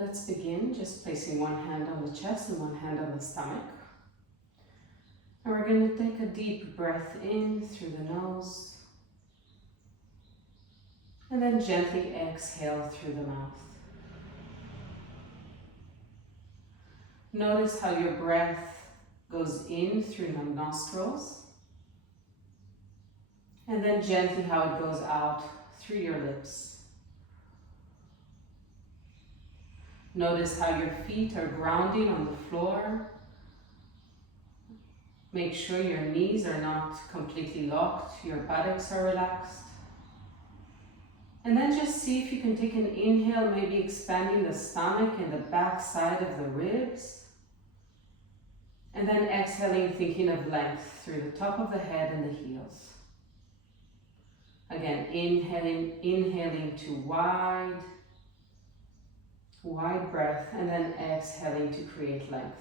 Let's begin just placing one hand on the chest and one hand on the stomach. And we're going to take a deep breath in through the nose. And then gently exhale through the mouth. Notice how your breath goes in through the nostrils. And then gently how it goes out through your lips. Notice how your feet are grounding on the floor. Make sure your knees are not completely locked, your buttocks are relaxed. And then just see if you can take an inhale, maybe expanding the stomach and the back side of the ribs. And then exhaling, thinking of length through the top of the head and the heels. Again, inhaling to wide breath, and then exhaling to create length.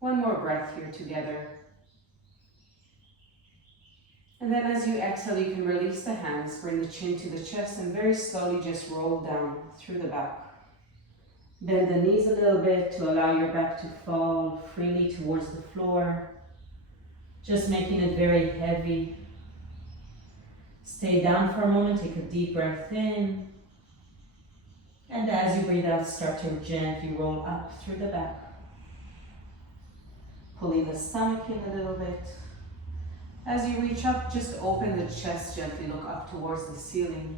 One more breath here together. And then as you exhale, you can release the hands, bring the chin to the chest, and very slowly just roll down through the back. Bend the knees a little bit to allow your back to fall freely towards the floor, just making it very heavy. Stay down for a moment, take a deep breath in. And as you breathe out, start to gently roll up through the back. Pulling the stomach in a little bit. As you reach up, just open the chest gently, look up towards the ceiling.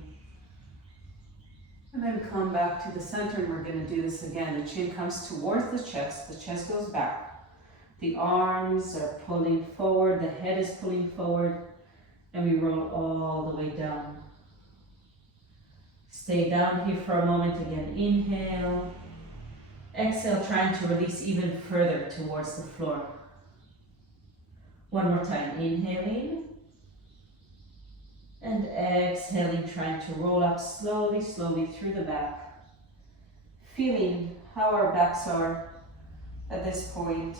And then come back to the center, and we're going to do this again. The chin comes towards the chest goes back. The arms are pulling forward, the head is pulling forward. And we roll all the way down. Stay down here for a moment again. Inhale. Exhale, trying to release even further towards the floor. One more time. Inhaling. And exhaling, trying to roll up slowly through the back. Feeling how our backs are at this point.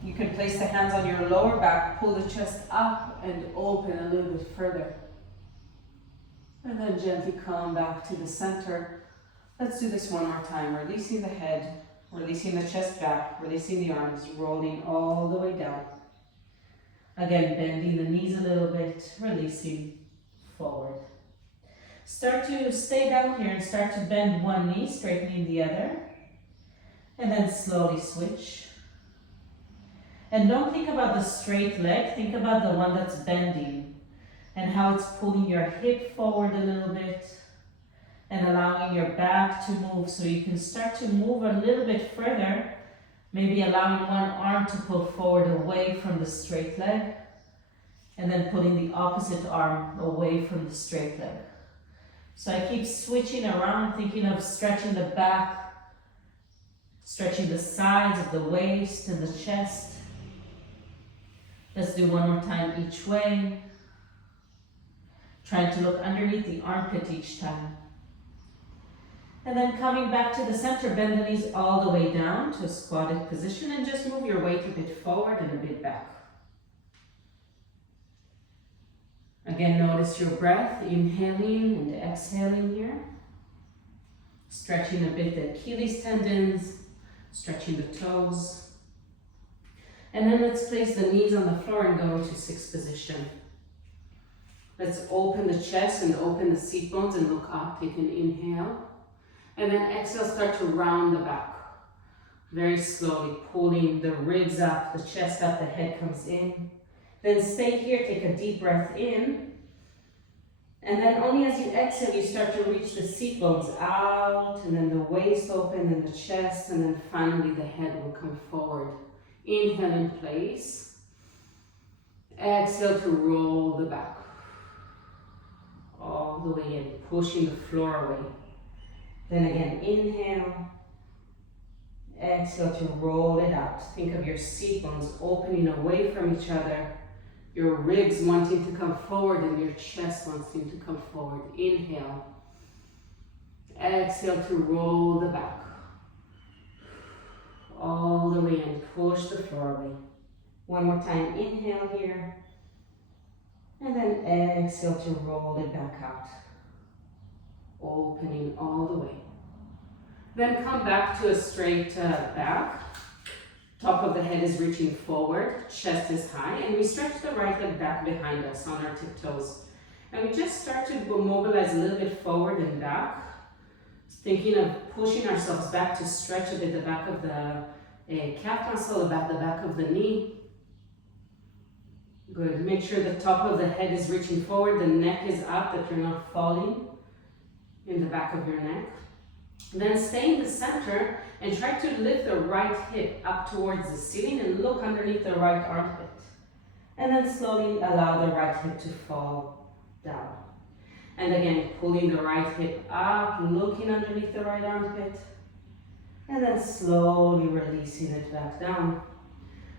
You can place the hands on your lower back, pull the chest up and open a little bit further. And then gently come back to the center. Let's do this one more time. Releasing the head, releasing the chest back, releasing the arms, rolling all the way down. Again, bending the knees a little bit, releasing forward. Start to stay down here and start to bend one knee, straightening the other. And then slowly switch. And don't think about the straight leg, think about the one that's bending and how it's pulling your hip forward a little bit and allowing your back to move, so you can start to move a little bit further, maybe allowing one arm to pull forward away from the straight leg and then pulling the opposite arm away from the straight leg. So I keep switching around, thinking of stretching the back, stretching the sides of the waist and the chest. Let's do one more time each way. Trying to look underneath the armpit each time. And then coming back to the center, bend the knees all the way down to a squatted position and just move your weight a bit forward and a bit back. Again, notice your breath, inhaling and exhaling here. Stretching a bit the Achilles tendons, stretching the toes. And then let's place the knees on the floor and go to sixth position. Let's open the chest and open the seat bones and look up. Take an inhale. And then exhale, start to round the back. Very slowly, pulling the ribs up, the chest up, the head comes in. Then stay here, take a deep breath in. And then only as you exhale, you start to reach the seat bones out, and then the waist open, and the chest, and then finally the head will come forward. Inhale in place. Exhale to roll the back. All the way in, pushing the floor away. Then again, inhale. Exhale to roll it out. Think of your seat bones opening away from each other. Your ribs wanting to come forward and your chest wanting to come forward. Inhale. Exhale to roll the back. All the way in, push the floor away. One more time, inhale here. And then exhale to roll it back out. opening all the way. Then come back to a straight back. Top of the head is reaching forward, chest is high, and we stretch the right leg back behind us on our tiptoes. And we just start to mobilize a little bit forward and back, thinking of pushing ourselves back to stretch a bit the back of the calf muscle, the back of the knee. Good. Make sure the top of the head is reaching forward, the neck is up, that you're not falling in the back of your neck. Then stay in the center and try to lift the right hip up towards the ceiling and look underneath the right armpit. And then slowly allow the right hip to fall down. And again, pulling the right hip up, looking underneath the right armpit. And then slowly releasing it back down.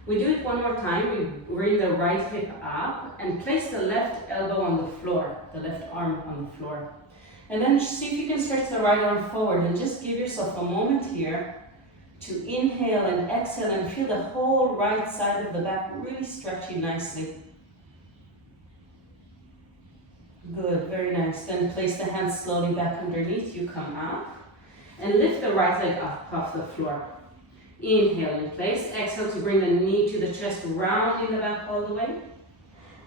We do it one more time. We bring the right hip up and place the left elbow on the floor, the left arm on the floor. And then see if you can stretch the right arm forward and just give yourself a moment here to inhale and exhale and feel the whole right side of the back really stretching nicely. Good, very nice. Then place the hands slowly back underneath you, come up, and lift the right leg up off the floor. Inhale in place, exhale to bring the knee to the chest, rounding the back all the way.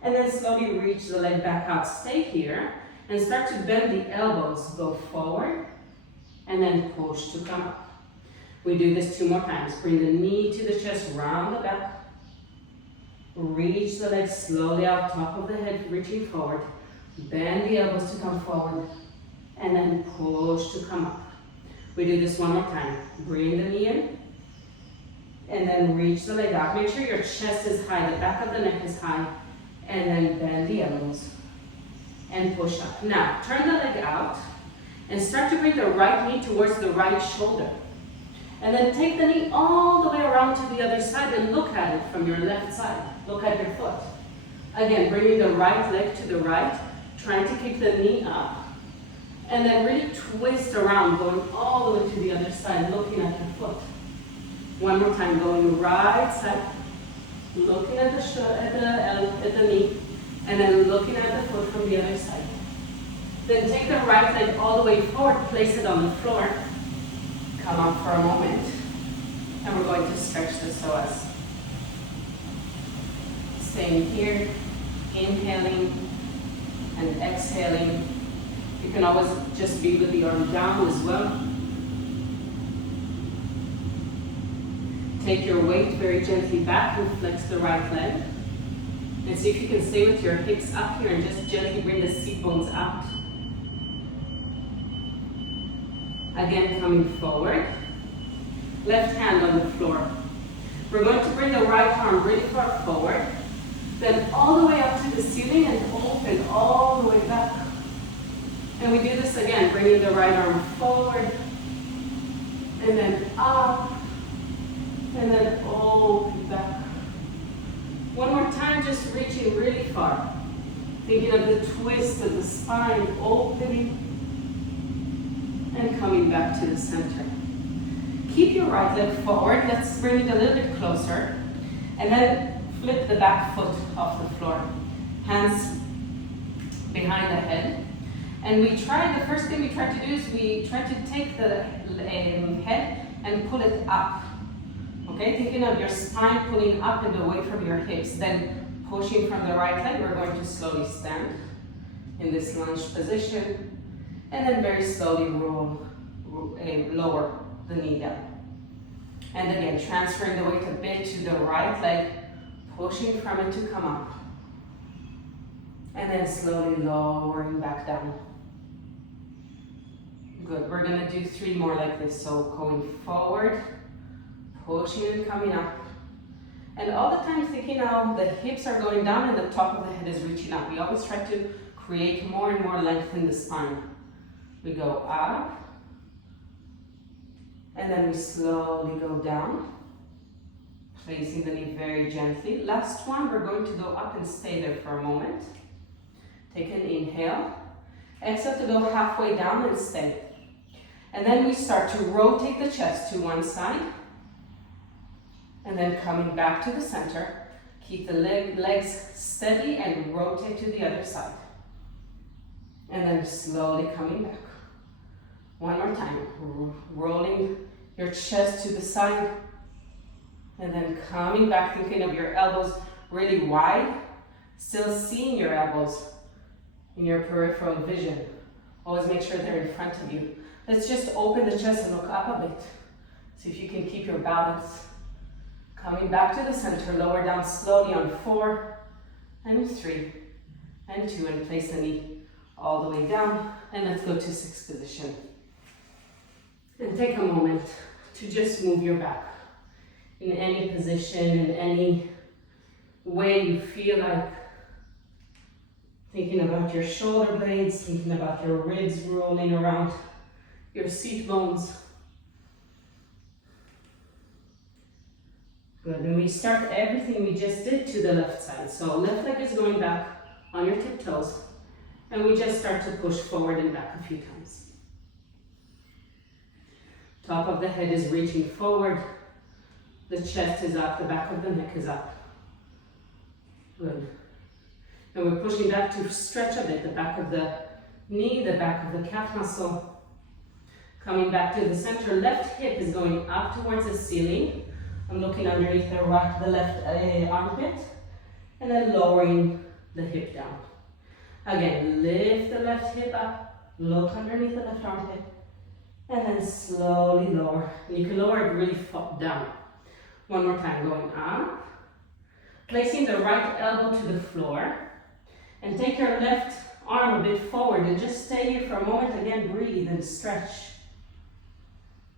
And then slowly reach the leg back out. Stay here and start to bend the elbows, go forward, and then push to come up. We do this 2 more times. Bring the knee to the chest, round the back. Reach the legs slowly out, top of the head, reaching forward. Bend the elbows to come forward, and then push to come up. We do this 1 more time. Bring the knee in, and then reach the leg out. Make sure your chest is high, the back of the neck is high, and then bend the elbows and push up. Now, turn the leg out and start to bring the right knee towards the right shoulder. And then take the knee all the way around to the other side and look at it from your left side. Look at your foot. Again, bringing the right leg to the right, trying to keep the knee up. And then really twist around, going all the way to the other side, looking at your foot. 1 more time, going right side, looking at the knee, and then looking at the foot from the other side. Then take the right leg all the way forward, place it on the floor. Come up for a moment, and we're going to stretch the psoas. Staying here, inhaling and exhaling. You can always just be with the arm down as well. Take your weight very gently back and flex the right leg. And see if you can stay with your hips up here and just gently bring the seat bones out. Again, coming forward. Left hand on the floor. We're going to bring the right arm really far forward. Then all the way up to the ceiling and open all the way back. And we do this again, bringing the right arm forward. And then up. And then open back. 1 more time, just reaching really far. Thinking of the twist of the spine, opening and coming back to the center. Keep your right leg forward. Let's bring it a little bit closer. And then flip the back foot off the floor. Hands behind the head. And the first thing we try to do is we try to take the head and pull it up. Okay, thinking of your spine pulling up and away from your hips, then pushing from the right leg. We're going to slowly stand in this lunge position, and then very slowly lower the knee down. And again, transferring the weight a bit to the right leg, pushing from it to come up, and then slowly lowering back down. Good, we're gonna do 3 more like this. So going forward, pushing and coming up. And all the time thinking now the hips are going down and the top of the head is reaching up. We always try to create more and more length in the spine. We go up, and then we slowly go down, placing the knee very gently. Last one, we're going to go up and stay there for a moment. Take an inhale. Exhale to go halfway down and stay. And then we start to rotate the chest to one side. And then coming back to the center, keep the legs steady and rotate to the other side. And then slowly coming back. One more time, rolling your chest to the side, and then coming back, thinking of your elbows really wide, still seeing your elbows in your peripheral vision. Always make sure they're in front of you. Let's just open the chest and look up a bit. See if you can keep your balance. Coming back to the center, lower down slowly on 4 and 3 and 2, and place the knee all the way down. And let's go to 6 position. And take a moment to just move your back in any position, in any way you feel like. Thinking about your shoulder blades, thinking about your ribs rolling around your seat bones. Good, and we start everything we just did to the left side. So left leg is going back on your tiptoes, and we just start to push forward and back a few times. Top of the head is reaching forward, the chest is up, the back of the neck is up. Good. And we're pushing back to stretch a bit, the back of the knee, the back of the calf muscle. Coming back to the center, left hip is going up towards the ceiling. I'm looking underneath the left armpit, and then lowering the hip down. Again, lift the left hip up, look underneath the left armpit, and then slowly lower. And you can lower it really down. One more time, going up. Placing the right elbow to the floor, and take your left arm a bit forward, and just stay here for a moment. Again, breathe and stretch.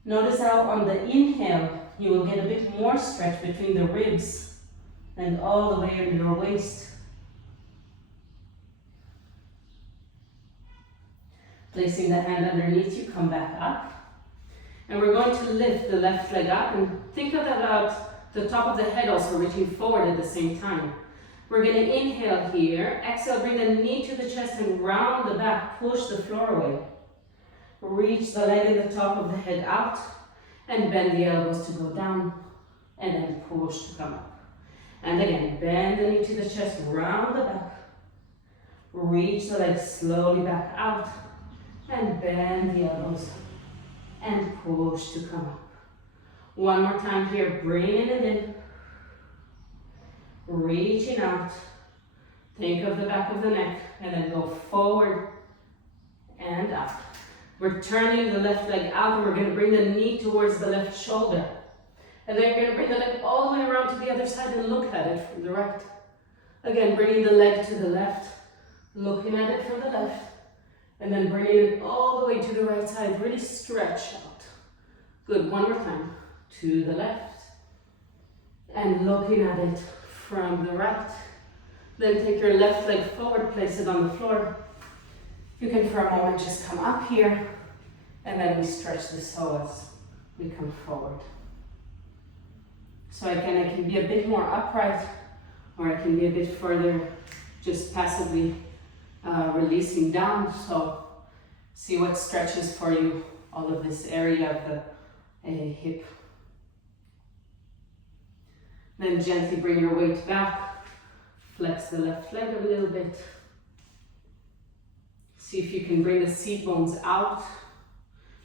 Notice how on the inhale, you will get a bit more stretch between the ribs and all the way under your waist. Placing the hand underneath you, come back up. And we're going to lift the left leg up, and think about the top of the head also reaching forward at the same time. We're going to inhale here, exhale, bring the knee to the chest and round the back, push the floor away. Reach the leg and the top of the head out, and bend the elbows to go down, and then push to come up. And again, bend the knee to the chest, round the back. Reach the leg slowly back out, and bend the elbows, and push to come up. One more time here, bringing it in. Reaching out. Think of the back of the neck, and then go forward and up. We're turning the left leg out, and we're going to bring the knee towards the left shoulder. And then you're going to bring the leg all the way around to the other side and look at it from the right. Again, bringing the leg to the left, looking at it from the left, and then bringing it all the way to the right side. Really stretch out. Good, one more time. To the left, and looking at it from the right. Then take your left leg forward, place it on the floor. You can for a moment just come up here, and then we stretch the psoas. We come forward. So again, I can be a bit more upright, or I can be a bit further, just passively releasing down. So see what stretches for you, all of this area of the hip. Then gently bring your weight back, flex the left leg a little bit. See if you can bring the seat bones out.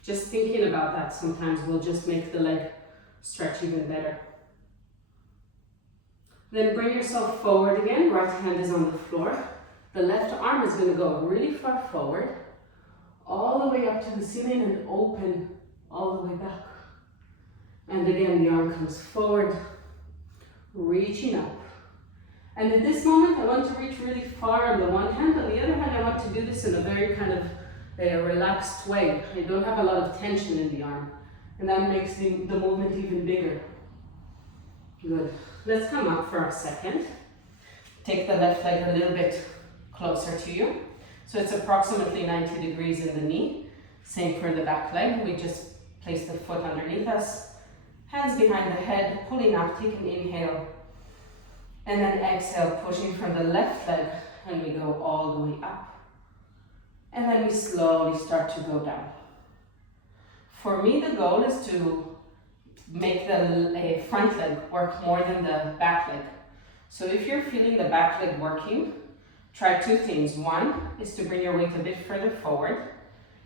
Just thinking about that sometimes will just make the leg stretch even better. Then bring yourself forward again, right hand is on the floor. The left arm is going to go really far forward, all the way up to the ceiling and open all the way back. And again, the arm comes forward, reaching up. And at this moment, I want to reach really far on the one hand. On the other hand, I want to do this in a very kind of relaxed way. I don't have a lot of tension in the arm. And that makes the movement even bigger. Good. Let's come up for a second. Take the left leg a little bit closer to you. So it's approximately 90 degrees in the knee. Same for the back leg. We just place the foot underneath us. Hands behind the head, pulling up, take an inhale. And then exhale, pushing from the left leg, and we go all the way up. And then we slowly start to go down. For me, the goal is to make the front leg work more than the back leg. So if you're feeling the back leg working, try two things. One is to bring your weight a bit further forward,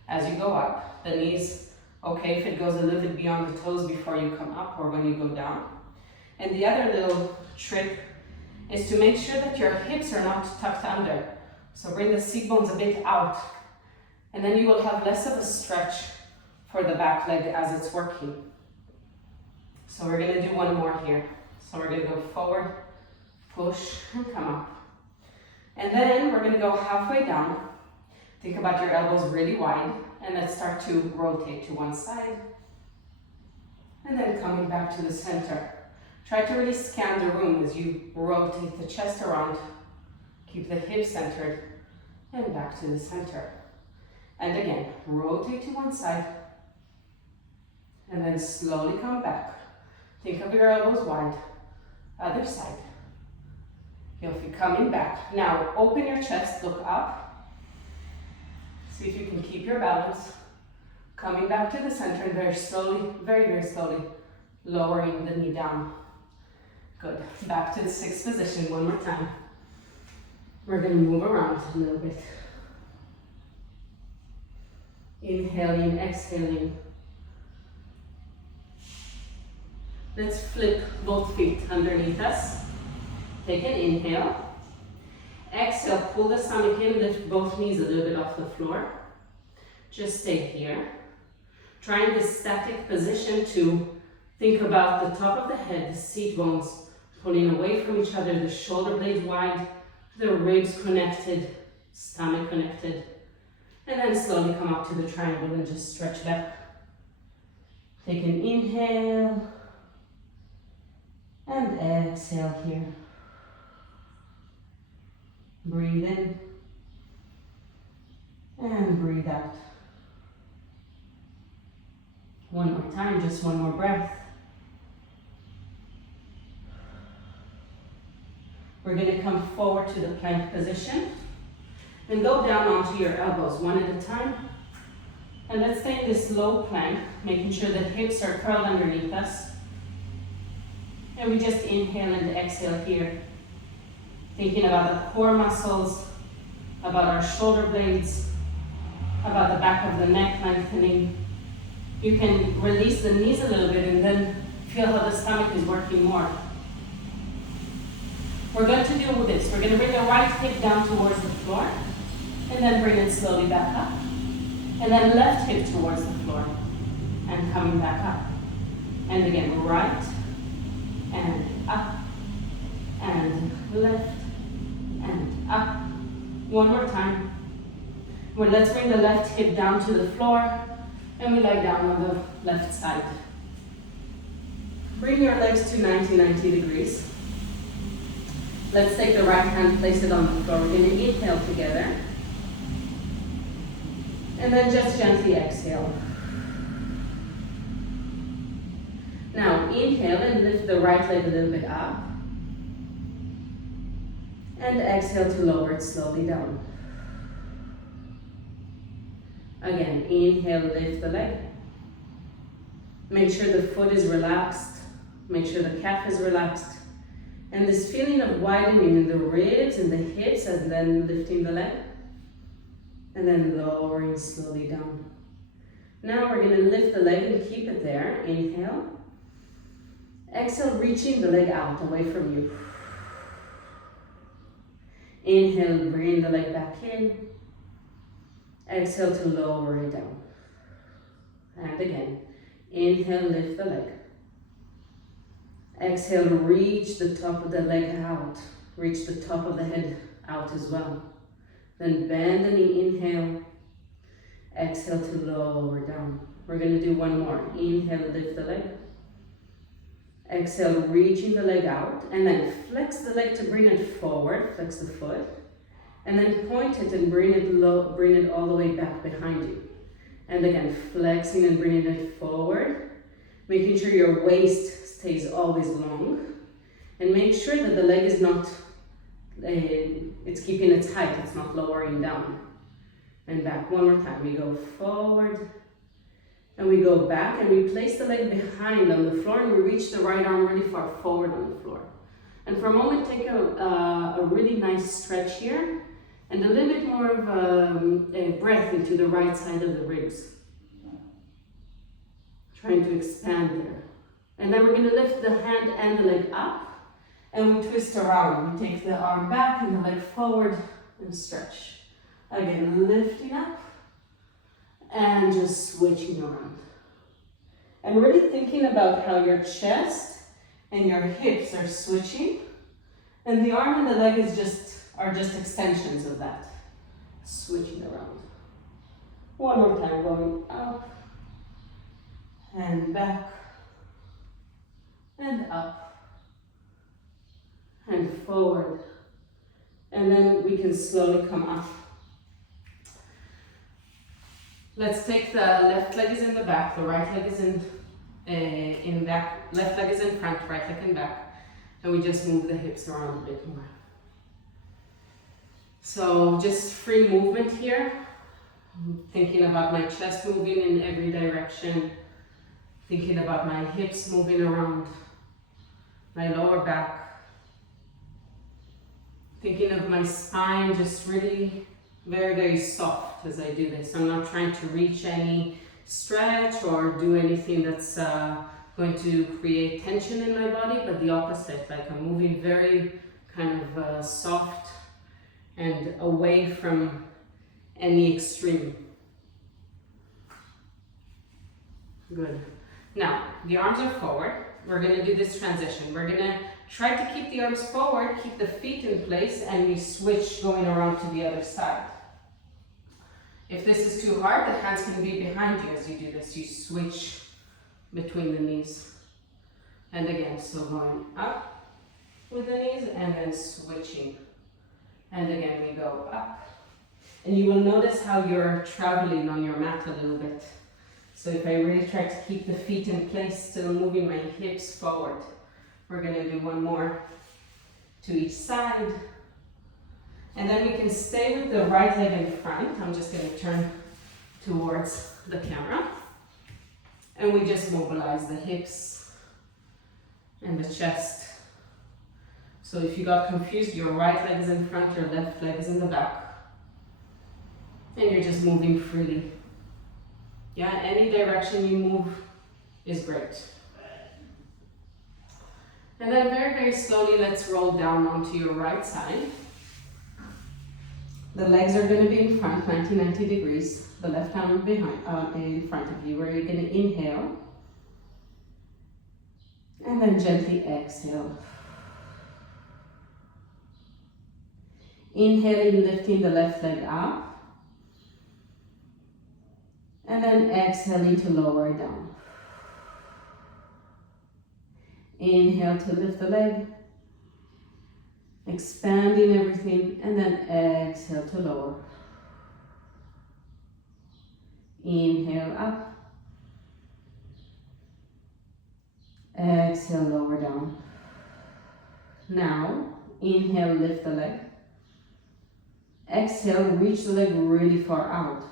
as you go up. The knees, okay if it goes a little bit beyond the toes before you come up or when you go down. And the other little trick is to make sure that your hips are not tucked under. So bring the seat bones a bit out, and then you will have less of a stretch for the back leg as it's working. So we're gonna do one more here. So we're gonna go forward, push, and come up. And then we're gonna go halfway down. Think about your elbows really wide, and let's start to rotate to one side. And then coming back to the center. Try to really scan the room as you rotate the chest around. Keep the hips centered, and back to the center. And again, rotate to one side, and then slowly come back. Think of your elbows wide. Other side. You'll be coming back. Now, open your chest, look up. See if you can keep your balance. Coming back to the center, and very slowly, very, very slowly, lowering the knee down. Good. Back to the sixth position one more time. We're going to move around a little bit. Inhaling, exhaling. Let's flip both feet underneath us. Take an inhale. Exhale, pull the stomach in, lift both knees a little bit off the floor. Just stay here. Try in this static position to think about the top of the head, the seat bones pulling away from each other, the shoulder blades wide, the ribs connected, stomach connected. And then slowly come up to the triangle and just stretch back. Take an inhale and exhale here. Breathe in and breathe out. One more time, just one more breath. We're going to come forward to the plank position and go down onto your elbows one at a time. And let's stay in this low plank, making sure that hips are curled underneath us. And we just inhale and exhale here. Thinking about the core muscles, about our shoulder blades, about the back of the neck lengthening. You can release the knees a little bit and then feel how the stomach is working more. We're going to do this. We're going to bring the right hip down towards the floor and then bring it slowly back up. And then left hip towards the floor and coming back up. And again, right and up and left and up. One more time. Well, let's bring the left hip down to the floor and we lie down on the left side. Bring your legs to 90 degrees. Let's take the right hand, place it on the floor. We're going to inhale together. And then just gently exhale. Now inhale and lift the right leg a little bit up. And exhale to lower it slowly down. Again, inhale, lift the leg. Make sure the foot is relaxed. Make sure the calf is relaxed. And this feeling of widening in the ribs and the hips, and then lifting the leg. And then lowering slowly down. Now we're going to lift the leg and keep it there. Inhale. Exhale, reaching the leg out, away from you. Inhale, bring the leg back in. Exhale to lower it down. And again, inhale, lift the leg. Exhale, reach the top of the leg out. Reach the top of the head out as well. Then bend the knee, inhale. Exhale to lower down. We're going to do one more. Inhale, lift the leg. Exhale, reaching the leg out. And then flex the leg to bring it forward. Flex the foot. And then point it and bring it low, bring it all the way back behind you. And again, flexing and bringing it forward. Making sure your waist stays always long. And make sure that the leg is not, it's keeping its height, it's not lowering down. And back one more time. We go forward. And we go back and we place the leg behind on the floor and we reach the right arm really far forward on the floor. And for a moment, take a really nice stretch here. And a little bit more of a breath into the right side of the ribs. Trying to expand there. And then we're going to lift the hand and the leg up. And we twist around. We take the arm back and the leg forward and stretch. Again, lifting up and just switching around. And really thinking about how your chest and your hips are switching. And the arm and the leg are just extensions of that. Switching around. One more time, going up and back and up and forward. And then we can slowly come up. Let's take the left leg is in the back, the right leg is in back, left leg is in front, right leg in back, and we just move the hips around a bit more. So just free movement here. I'm thinking about my chest moving in every direction, thinking about my hips moving around, my lower back, thinking of my spine just really very, very soft as I do this. I'm not trying to reach any stretch or do anything that's going to create tension in my body, but the opposite. Like I'm moving very kind of soft and away from any extreme. Good. Now, the arms are forward. We're going to do this transition. We're going to try to keep the arms forward, keep the feet in place, and we switch going around to the other side. If this is too hard, the hands can be behind you as you do this. You switch between the knees. And again, so going up with the knees and then switching. And again, we go up. And you will notice how you're traveling on your mat a little bit. So if I really try to keep the feet in place, still moving my hips forward. We're going to do one more to each side. And then we can stay with the right leg in front. I'm just going to turn towards the camera. And we just mobilize the hips and the chest. So if you got confused, your right leg is in front, your left leg is in the back. And you're just moving freely. Yeah, any direction you move is great. And then very, very slowly, let's roll down onto your right side. The legs are going to be in front, 90 degrees. The left arm behind, in front of you, where you're going to inhale. And then gently exhale. Inhaling, lifting the left leg up. And then exhaling to lower it down. Inhale to lift the leg. Expanding everything, and then exhale to lower. Inhale up. Exhale, lower down. Now, inhale, lift the leg. Exhale, reach the leg really far out.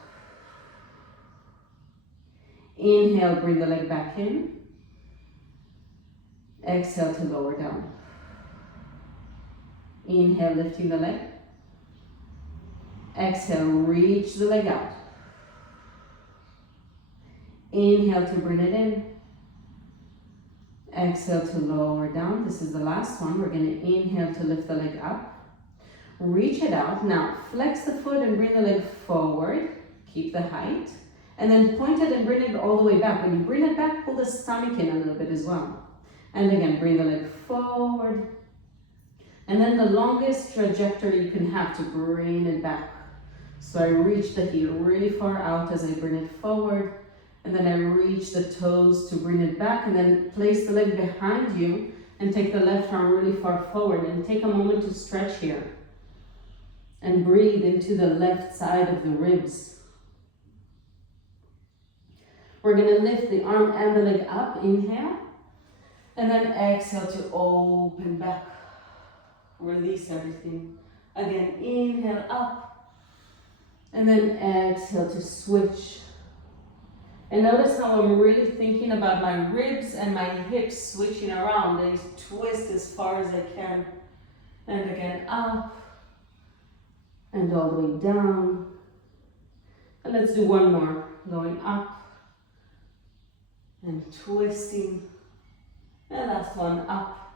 Inhale, bring the leg back in. Exhale to lower down. Inhale, lifting the leg. Exhale, reach the leg out. Inhale to bring it in. Exhale to lower down. This is the last one. We're going to inhale to lift the leg up. Reach it out. Now, flex the foot and bring the leg forward. Keep the height. And then point it and bring it all the way back. When you bring it back, pull the stomach in a little bit as well. And again, bring the leg forward. And then the longest trajectory you can have to bring it back. So I reach the heel really far out as I bring it forward. And then I reach the toes to bring it back. And then place the leg behind you and take the left arm really far forward. And take a moment to stretch here. And breathe into the left side of the ribs. We're going to lift the arm and the leg up. Inhale. And then exhale to open back. Release everything. Again, inhale up. And then exhale to switch. And notice how I'm really thinking about my ribs and my hips switching around. They twist as far as I can. And again, up. and all the way down. And let's do one more, going up and twisting. And last one, up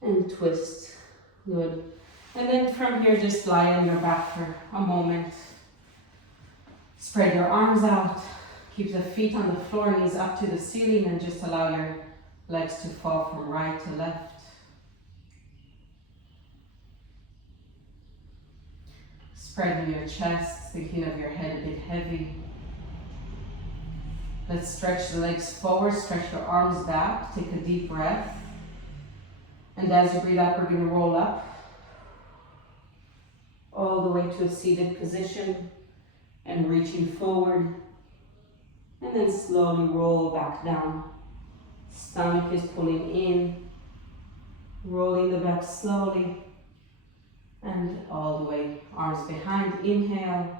and twist. Good. And then from here, just lie on your back for a moment. Spread your arms out. Keep the feet on the floor, knees up to the ceiling, and just allow your legs to fall from right to left. Spreading your chest, thinking of your head a bit heavy. Let's stretch the legs forward, stretch your arms back, take a deep breath. And as you breathe out, we're going to roll up all the way to a seated position and reaching forward. And then slowly roll back down. Stomach is pulling in, rolling the back slowly. And all the way, arms behind, inhale.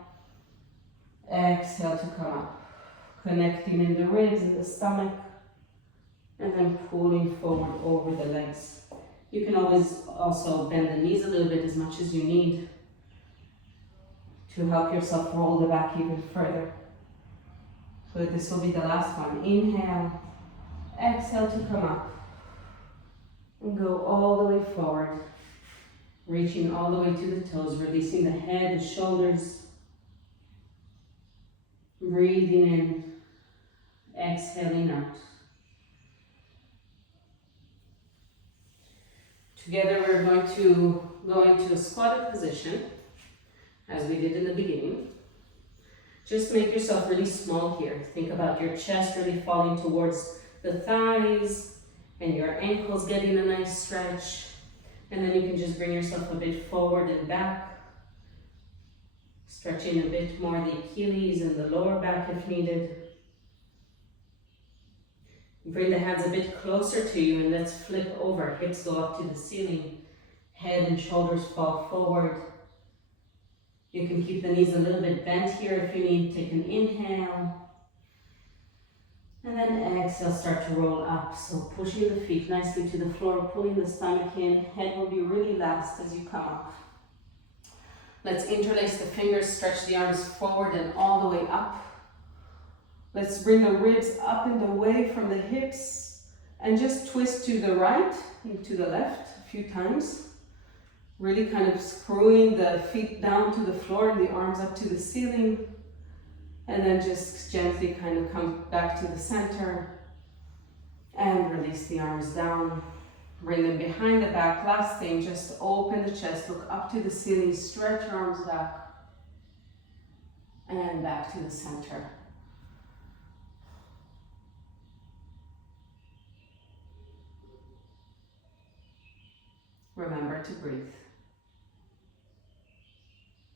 Exhale to come up. Connecting in the ribs and the stomach. And then pulling forward over the legs. You can always also bend the knees a little bit as much as you need to help yourself roll the back even further. So this will be the last one. Inhale, exhale to come up. And go all the way forward. Reaching all the way to the toes, releasing the head, the shoulders. Breathing in, exhaling out. Together we're going to go into a squatted position, as we did in the beginning. Just make yourself really small here. Think about your chest really falling towards the thighs and your ankles getting a nice stretch. And then you can just bring yourself a bit forward and back. Stretching a bit more the Achilles and the lower back if needed. Bring the hands a bit closer to you and let's flip over. Hips go up to the ceiling. Head and shoulders fall forward. You can keep the knees a little bit bent here if you need. Take an inhale. And then exhale, start to roll up. So pushing the feet nicely to the floor, pulling the stomach in. Head will be really last as you come up. Let's interlace the fingers, stretch the arms forward and all the way up. Let's bring the ribs up and away from the hips and just twist to the right and to the left a few times. Really kind of screwing the feet down to the floor and the arms up to the ceiling. And then just gently kind of come back to the center and release the arms down. Bring them behind the back. Last thing, just open the chest, look up to the ceiling, stretch your arms back and back to the center. Remember to breathe.